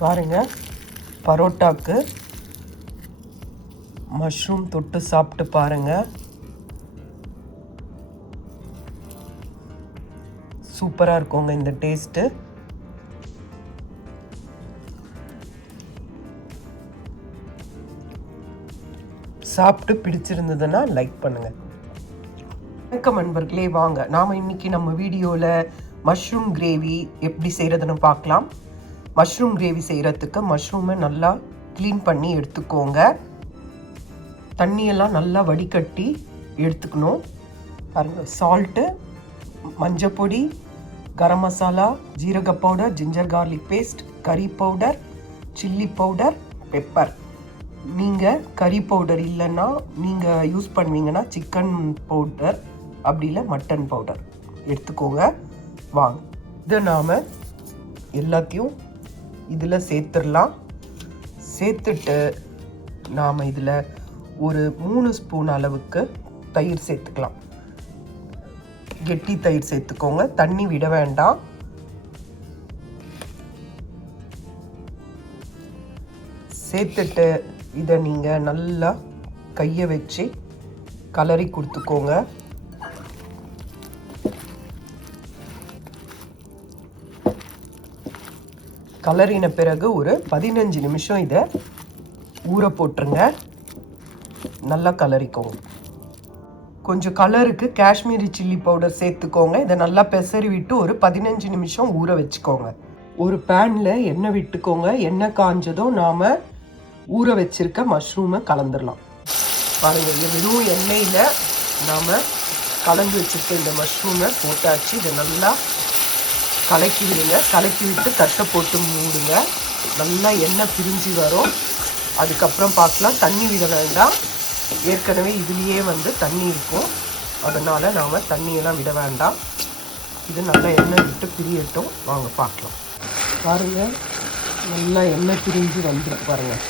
பாருங்கள், பரோட்டாக்கு மஷ்ரூம் தொட்டு சாப்பிட்டு பாருங்கள். சூப்பராக இருக்குங்க இந்த டேஸ்ட்டு. சாப்பிட்டு பிடிச்சிருந்ததுன்னா லைக் பண்ணுங்கள். வணக்கம் நண்பர்களே, வாங்க நாம் இன்றைக்கி நம்ம வீடியோவில் மஷ்ரூம் கிரேவி எப்படி செய்கிறதுன்னு பார்க்கலாம். மஷ்ரூம் கிரேவி செய்கிறதுக்கு மஷ்ரூமை நல்லா க்ளீன் பண்ணி எடுத்துக்கோங்க. தண்ணியெல்லாம் நல்லா வடிகட்டி எடுத்துக்கணும். பாருங்கள், சால்ட்டு, மஞ்சப்பொடி, கரம் மசாலா, ஜீரக பவுடர், ஜிஞ்சர் கார்லிக் பேஸ்ட், கறி பவுடர், சில்லி பவுடர், பெப்பர். நீங்கள் கறி பவுடர் இல்லைன்னா நீங்கள் யூஸ் பண்ணுவீங்கன்னா சிக்கன் பவுடர், அப்படி இல்லை மட்டன் பவுடர் எடுத்துக்கோங்க. வாங்க, இதை நாம் எல்லாத்தையும் இதில் சேர்த்துடலாம். சேர்த்துட்டு நாம் இதில் ஒரு 3 ஸ்பூன் அளவுக்கு தயிர் சேர்த்துக்கலாம். கெட்டி தயிர் சேர்த்துக்கோங்க, தண்ணி விட வேண்டாம். சேர்த்துட்டு இதை நீங்கள் நல்லா கையை வச்சு கலரி கொடுத்துக்கோங்க. கலரின பிறகு ஒரு 15 நிமிஷம் இதை ஊற போட்டுருங்க. நல்லா கலரிக்கோங்க. கொஞ்சம் கலருக்கு காஷ்மீரி சில்லி பவுடர் சேர்த்துக்கோங்க. இதை நல்லா பெசரி விட்டு ஒரு 15 நிமிஷம் ஊற வச்சுக்கோங்க. ஒரு பேனில் எண்ணெய் விட்டுக்கோங்க. எண்ணெய் காஞ்சதும் நாம் ஊற வச்சிருக்க மஷ்ரூமை கலந்துடலாம். பாருங்கள், வெறும் எண்ணெயில் நாம் கலந்து வச்சுருக்க இந்த மஷ்ரூமை போட்டாச்சு. இதை நல்லா கலக்கி விடுங்க. கலக்கி விட்டு தட்டை போட்டு மூடுங்க. நல்லா எண்ணெய் பிரிஞ்சு வரும். அதுக்கப்புறம் பார்க்கலாம். தண்ணி விட வேண்டாம். ஏற்கனவே இதுலேயே தண்ணி இருக்கும். அதனால் நாம் தண்ணியெல்லாம் விட வேண்டாம். இது நல்லா எண்ணெய் விட்டு பிரியட்டும். வாங்க பார்க்கலாம். பாருங்கள், நல்லா எண்ணெய் பிரிஞ்சு வந்துருக்கு பாருங்கள்.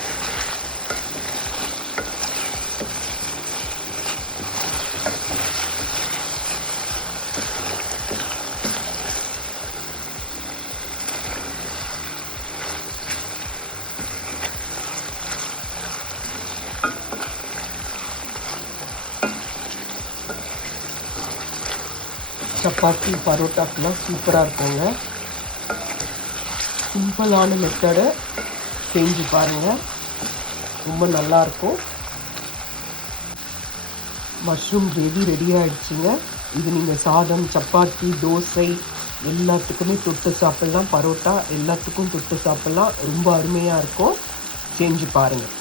சப்பாத்தி, பரோட்டாக்கெலாம் சூப்பராக இருக்குங்க. சிம்பிளான மெத்தடை செஞ்சு பாருங்கள், ரொம்ப நல்லாயிருக்கும். மஷ்ரூம் கிரேவி ரெடி ஆகிடுச்சுங்க. இது நீங்கள் சாதம், சப்பாத்தி, தோசை எல்லாத்துக்குமே தொட்டு சாப்பிட்லாம். பரோட்டா எல்லாத்துக்கும் தொட்டு சாப்பிட்லாம். ரொம்ப அருமையாக இருக்கும். செஞ்சு பாருங்கள்.